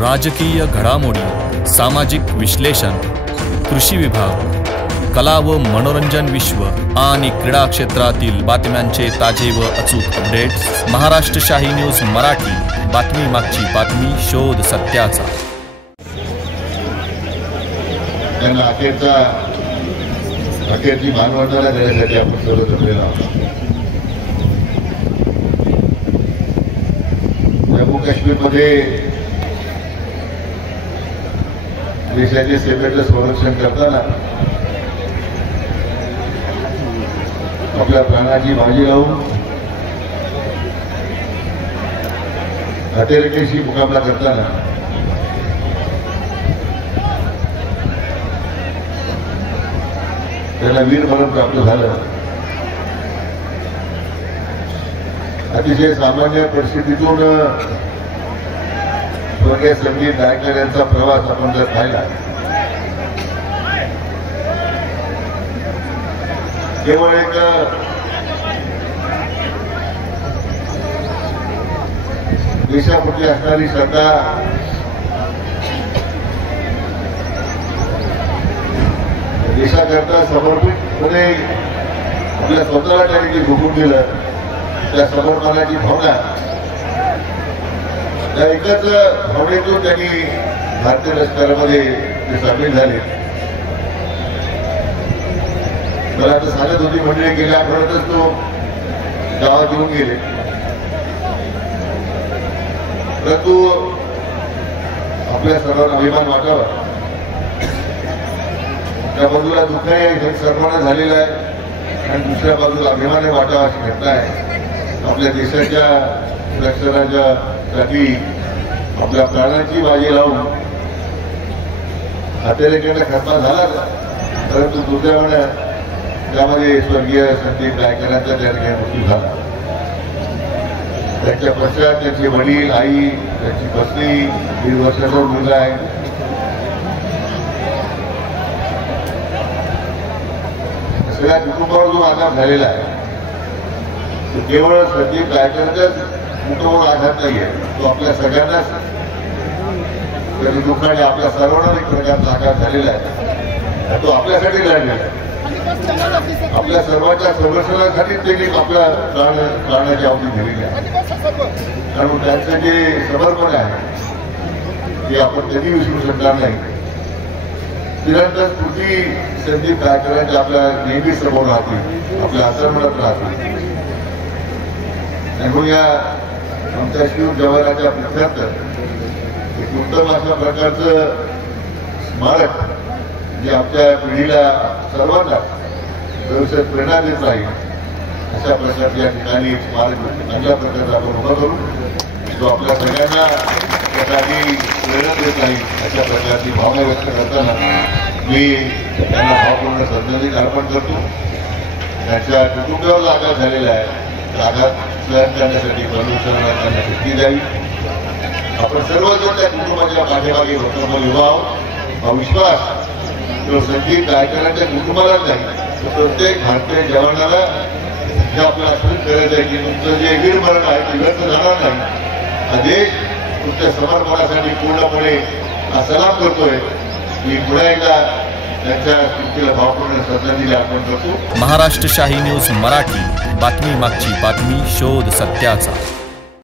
राजकीय घडामोडी, सामाजिक विश्लेषण, कृषी विभाग, कला व मनोरंजन विश्व आणि क्रीडा क्षेत्रातील बातम्यांचे ताजे व अचूक अपडेट्स महाराष्ट्र शाही न्यूज मराठी। बातमी मागची बातमी, शोध सत्याचा। त्यांना अखेरची मानवंदना देण्यासाठी आपण सर्व जमलेलो आहोत। जम्मू काश्मीरमध्ये देशाचे सीमेचं संरक्षण करताना आपल्या प्राणाची बाजी लावून अतिरेक्याशी मुकाबला करताना त्याला वीरमरण प्राप्त झालं। अतिशय सामान्य परिस्थितीतून स्वर्गीय संदीप गायकवाड यांचा प्रवास आपण जर पाहिला, केवळ एक देशाप्रती असणारी श्रद्धा, देशाकरता समर्पितपणे आपल्या स्वतःला त्यांनी जे झोकून दिलं, त्या समर्पणाची भावना, त्या एकच भावनेतून त्यांनी भारतीय लष्करामध्ये ते सामील झाले। मला आता सांगत होती मंडळी, गेल्या आठवड्यातच तो गावात येऊन गेले, परंतु आपल्या सर्वांना अभिमान वाटावा, त्या बाजूला दुःख आहे, सर्वांना झालेला आहे, आणि दुसऱ्या बाजूला अभिमान वाटावा अशी घटना आहे। आपल्या देशाच्या रक्षणासाठी आपल्या प्राणाची बाजी लावून अतिरेक्याचा खतमा झाला, परंतु दुर्दैवाने त्यामध्ये स्वर्गीय संदीप गायकवाडांचा त्या ठिकाणी मृत्यू झाला। त्यांच्या पश्चात त्यांचे वडील, आई, त्यांची पत्नी, 1.5 वर्षाचा मुलगा आहे। सगळ्या कुटुंबावर जो आघात झालेला आहे, तो केवळ संदीप गायकवाडचाच कुटुंबावर आघात नाहीये, तो आपल्या सगळ्यांनाच दुःखाने आपल्या सर्वांना एक प्रकारचा आघात झालेला आहे। तो आपल्यासाठी लढलेला आहे, आपल्या सर्वांच्या संरक्षणासाठी त्यांनी आपल्या प्राणाची आहुती दिलेली आहे। कारण त्यांचं जे समर्पण आहे ते आपण कधी विसरू शकणार नाही। निरंतर कृती संदीप गायकवाडांच्या आपल्या नेहमी समोर राहतील, आपल्या अंतर्मनात राहतील। म्हणून या आमच्या शूर जवानाच्या पृथ्व्यात एक उत्तम अशा प्रकारचं स्मारक, जे आमच्या पिढीला सर्वांना भविष्यात प्रेरणा देत राहील, अशा प्रकारच्या या ठिकाणी स्मारक चांगल्या प्रकारचा आपण उभा करू, जो आपल्या सगळ्यांना त्यासाठी प्रेरणा देत राहील, अशा प्रकारची भावना व्यक्त करताना मी त्यांना भावपूर्ण श्रद्धांजली अर्पण करतो। त्यांच्या कुटुंबावर आघात झालेला आहे, आघात सहन करण्यासाठी परमेश्वराला त्यांना शक्ती द्यावी। आपण सर्वजण त्या कुटुंबाच्या पाठीमागे भक्कम उभा आहोत। हा विश्वास तो संदीप गायकवाडांच्या कुटुंबाला नाही, तर प्रत्येक भारतीय जवानाला जे आपल्याला आश्वासन करायचं आहे की तुमचं जे वीरमरण आहे ते व्यर्थ जाणार नाही। हा देश तुमच्या समर्पणासाठी पूर्णपणे हा सलाम करतोय। मी पुन्हा एकदा त्यांच्या स्मृतीला भावपूर्ण श्रद्धांजली अर्पण करतो। महाराष्ट्र शाही न्यूज मराठी, बातमी मागची बातमी, शोध सत्याचा।